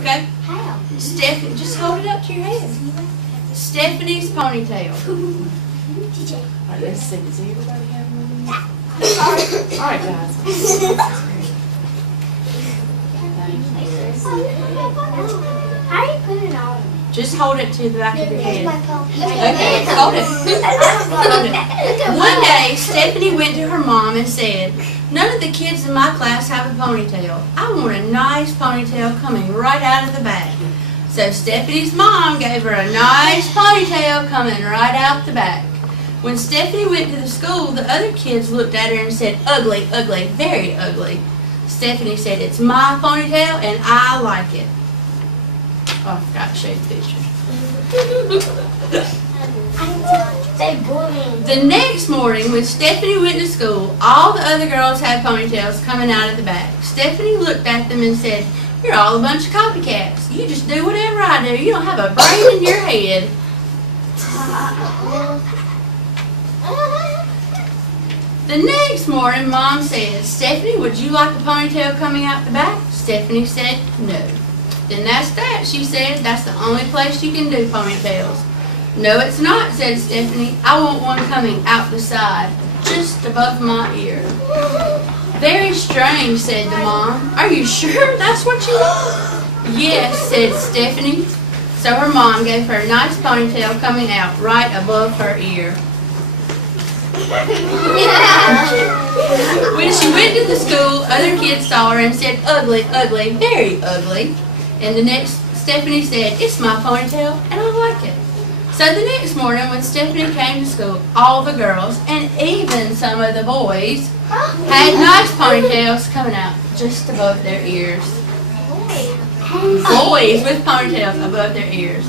Okay? How? Stephanie, just hold it up to your head. Stephanie's ponytail. Alright, let's see. Does everybody have one? Alright, guys. How do you put it on? Just hold it to the back of your head. Okay, hold it. Hold it. One day, Stephanie went to her mom and said, "None of the kids in my class have a ponytail. I want a nice ponytail coming right out of the back." So Stephanie's mom gave her a nice ponytail coming right out the back. When Stephanie went to the school, the other kids looked at her and said, "Ugly, ugly, very ugly." Stephanie said, "It's my ponytail and I like it." Oh, I forgot to show you the picture. The next morning, when Stephanie went to school, all the other girls had ponytails coming out of the back. Stephanie looked at them and said, "You're all a bunch of copycats. You just do whatever I do. You don't have a brain in your head." The next morning, Mom said, "Stephanie, would you like a ponytail coming out the back?" Stephanie said, "No." "Then that's that," she said. "That's the only place you can do ponytails." "No, it's not," said Stephanie. "I want one coming out the side, just above my ear." "Very strange," said the mom. "Are you sure that's what you want?" "Yes," said Stephanie. So her mom gave her a nice ponytail coming out right above her ear. When she went to the school, other kids saw her and said, "Ugly, ugly, very ugly." And the next, Stephanie said, "It's my ponytail and I like it." So the next morning when Stephanie came to school, all the girls, and even some of the boys, had nice ponytails coming out just above their ears. Boys with ponytails above their ears.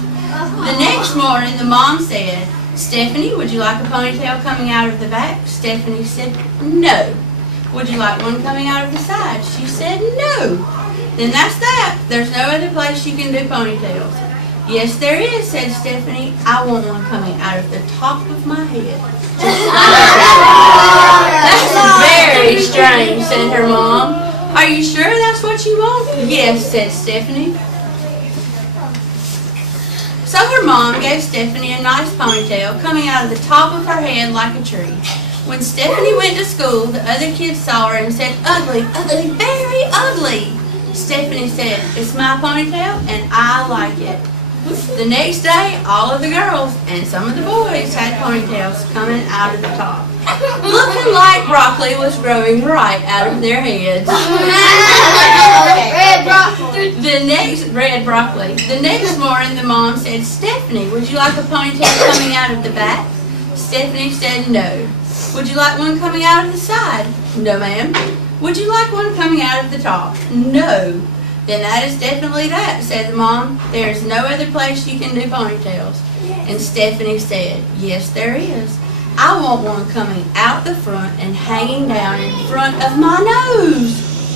The next morning the mom said, "Stephanie, would you like a ponytail coming out of the back?" Stephanie said, "No." "Would you like one coming out of the side?" She said, "No." "Then that's that. There's no other place you can do ponytails." "Yes, there is," said Stephanie. "I want one coming out of the top of my head." "That's very strange," said her mom. "Are you sure that's what you want?" "Yes," said Stephanie. So her mom gave Stephanie a nice ponytail coming out of the top of her head like a tree. When Stephanie went to school, the other kids saw her and said, "Ugly, ugly, very ugly." Stephanie said, "It's my ponytail and I like it." The next day, all of the girls and some of the boys had ponytails coming out of the top, looking like broccoli was growing right out of their heads. Red broccoli. Red broccoli. The next morning, the mom said, "Stephanie, would you like a ponytail coming out of the back?" Stephanie said, "No." "Would you like one coming out of the side?" "No, ma'am." "Would you like one coming out of the top?" "No." "Then that is definitely that," said the mom. "There is no other place you can do ponytails." And Stephanie said, "Yes, there is. I want one coming out the front and hanging down in front of my nose."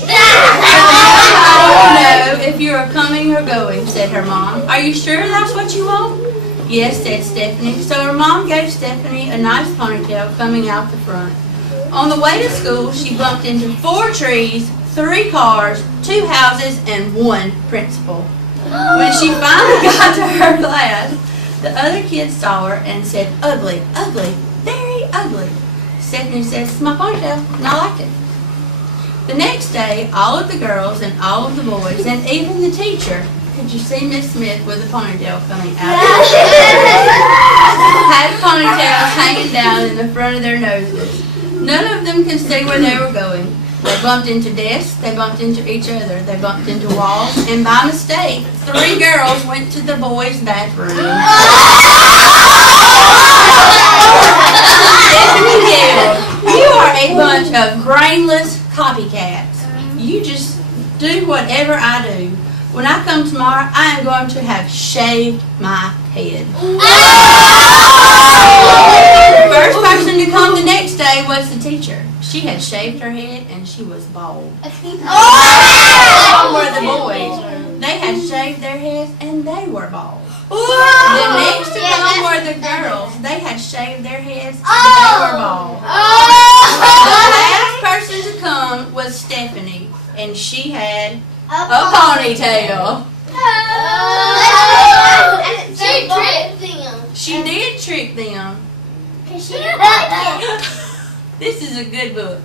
"I don't know if you are coming or going," said her mom. "Are you sure that's what you want?" "Yes," said Stephanie. So her mom gave Stephanie a nice ponytail coming out the front. On the way to school, she bumped into 4 trees, 3 cars, 2 houses, and 1 principal. When she finally got to her class, the other kids saw her and said, "Ugly, ugly, very ugly." Stephanie said, "It's my ponytail, and I like it." The next day, all of the girls and all of the boys, and even the teacher, could you see Miss Smith with a ponytail coming out of her had ponytails hanging down in the front of their noses. None of them could see where they were going. They bumped into desks, they bumped into each other, they bumped into walls, and by mistake, 3 girls went to the boys' bathroom. Stephanie yelled, "You are a bunch of brainless copycats. You just do whatever I do. When I come tomorrow, I am going to have shaved my head." The first person to come the next day was the teacher. She had shaved her head and she was bald. So were the boys. They had shaved their heads and they were bald. The next to come were the girls. They had shaved their heads and they were bald. The last person to come was Stephanie, and she had a ponytail. did trick them. Because she didn't like it. This is a good book.